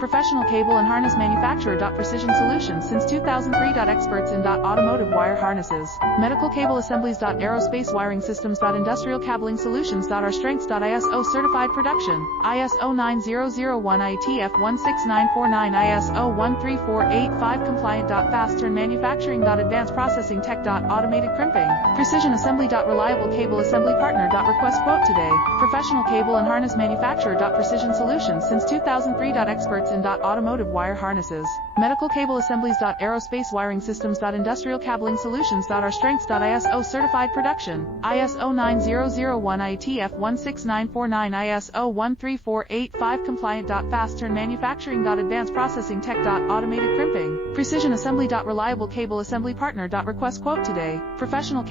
Professional cable and harness manufacturer. Precision Solutions since 2003. Experts in automotive wire harnesses, medical cable assemblies. Aerospace wiring systems. Industrial cabling solutions. Our strengths. ISO certified production, ISO 9001 IATF 16949 ISO 13485 compliant. Fast turn manufacturing. Advanced processing tech. Automated crimping, precision assembly. Reliable cable assembly partner. Request quote today. Professional cable and harness manufacturer. Precision Solutions since 2003. Experts in automotive wire harnesses, medical cable assemblies. Aerospace wiring systems. Industrial cabling solutions. Our strengths. ISO certified production, ISO 9001 IATF 16949 ISO 13485 compliant. Fast turn manufacturing. Advanced processing tech. Automated crimping, precision assembly. Reliable cable assembly partner. Request quote today. Professional cable